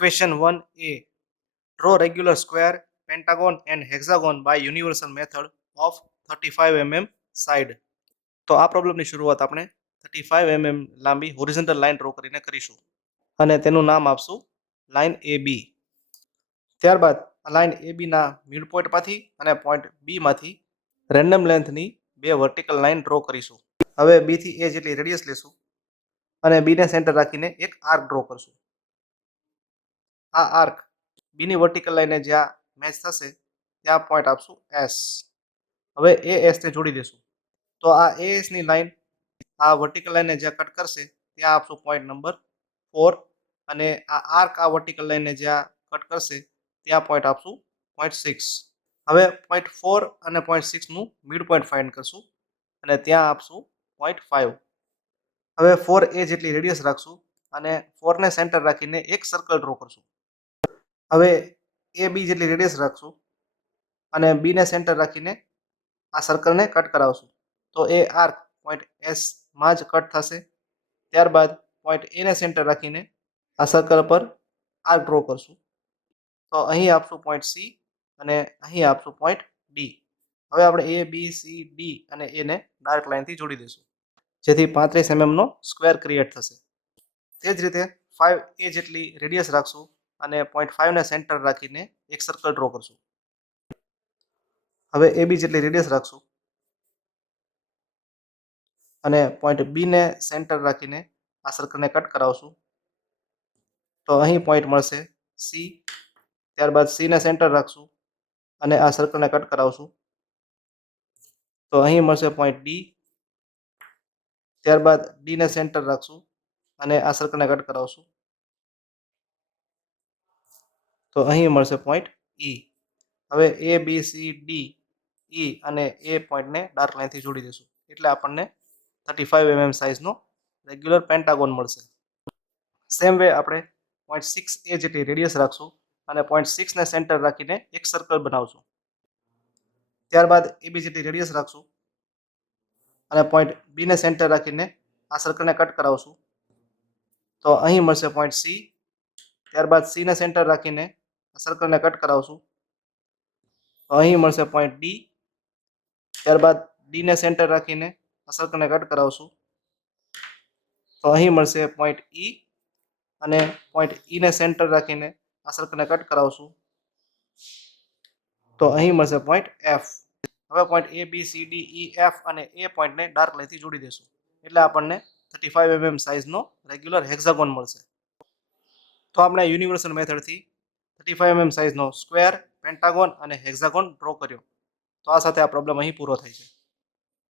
Question 1a. Draw regular square, pentagon and hexagon by universal method of 35 mm side. તો આ પ્રોબ્લેમની શરૂઆત આપણે 35 mm લાંબી હોરિઝોન્ટલ લાઈન ડ્રો કરીને કરીશું અને તેનું નામ આપશું લાઈન AB. ત્યારબાદ લાઈન AB ના મિડ પોઈન્ટમાંથી અને પોઈન્ટ B માંથી રેન્ડમ લેન્થની બે વર્ટિકલ લાઈન ડ્રો કરીશું. હવે B થી A જેટલી રેડિયસ લેશું અને B ને સેન્ટર રાખીને એક આર્ક ડ્રો કરશું. આ આર્ક B ની વર્ટિકલ લાઈને જ્યાં મેચ થશે ત્યાં પોઈન્ટ આપશું S. હવે AS ને જોડી દેશું. તો આ AS ની લાઈન આ વર્ટિકલ લાઈને જ્યાં કટ કરશે ત્યાં આપશું પોઈન્ટ નંબર 4 અને આ આર્ક આ વર્ટિકલ લાઈને જ્યાં કટ કરશે ત્યાં પોઈન્ટ આપશું પોઈન્ટ 6. હવે પોઈન્ટ 4 અને પોઈન્ટ 6 નું મિડ પોઈન્ટ ફાઇન્ડ કરશું અને ત્યાં આપશું પોઈન્ટ 5. હવે 4A જેટલી રેડિયસ રાખશું અને 4 ને સેન્ટર રાખીને એક સર્કલ ડ્રો કરશું. હવે AB જેટલી રેડિયસ રાખશું અને B ને સેન્ટર રાખીને આ સર્કલને કટ કરાવશું. તો એ આર્ક પોઈન્ટ S માં જ કટ થશે. ત્યારબાદ પોઈન્ટ A ને સેન્ટર રાખીને આ સર્કલ પર આર્ક ડ્રો કરશું. તો અહીં આપશું પોઈન્ટ C અને અહીં આપશું પોઈન્ટ D. હવે આપણે A, B, C, D અને A ને ડાર્ક લાઈનથી જોડી દઈશું જેથી 35 mm નો સ્ક્વેર ક્રિએટ થશે. તે જ રીતે 5A જેટલી રેડિયસ રાખશું અને પોઈન્ટ 5 ને સેન્ટર રાખીને એક સર્કલ ડ્રો કરશું. હવે AB જેટલી રેડિયસ રાખશું અને પોઈન્ટ B ને સેન્ટર રાખીને આ સર્કલને કટ કરાવશું. તો અહીં પોઈન્ટ મળશે C. ત્યારબાદ C ને સેન્ટર રાખશું અને આ સર્કલને કટ કરાવશું. તો અહીં મળશે પોઈન્ટ D. ત્યારબાદ D ને સેન્ટર રાખશું અને આ સર્કલને કટ કરાવશું. તો અહીં મળશે પોઈન્ટ E. હવે A, B, C, D, E અને A પોઈન્ટને ડાર્ક લાઈનથી જોડી દઈશું એટલે આપણને 35 mm સાઇઝનો રેગ્યુલર પેન્ટાગોન મળશે. સેમ વે આપણે પોઈન્ટ 6A જેટલી રેડિયસ રાખશું અને પોઈન્ટ 6 ને સેન્ટર રાખીને એક સર્કલ બનાવશું. ત્યારબાદ AB જેટલી રેડિયસ રાખશું અને પોઈન્ટ B ને સેન્ટર રાખીને આ સર્કલને કટ કરાવશું. તો અહીં મળશે પોઈન્ટ C. ત્યારબાદ C ને સેન્ટર રાખીને આ સર્કલને કટ કરાવશું. તો અહીં મળશે પોઈન્ટ D. ત્યારબાદ D ને સેન્ટર રાખીને આ સર્કલને કટ કરાવશું. તો અહીં મળશે પોઈન્ટ E અને પોઈન્ટ E ને સેન્ટર રાખીને આ સર્કલને કટ કરાવશું. તો અહીં મળશે પોઈન્ટ F. હવે point A, B, C, D, E, F અને A પોઈન્ટને ડાર્ક લાઈનથી જોડી દેશું એટલે આપણને 35 mm સાઇઝનો રેગ્યુલર હેક્સાગોન મળશે. તો આપણે યુનિવર્સલ મેથડથી 35 mm સાઇઝનો સ્ક્વેર, પેન્ટાગોન અને હેક્સાગોન ડ્રો કર્યો. તો આ સાથે આ પ્રોબ્લેમ અહીં પૂરો થાય છે.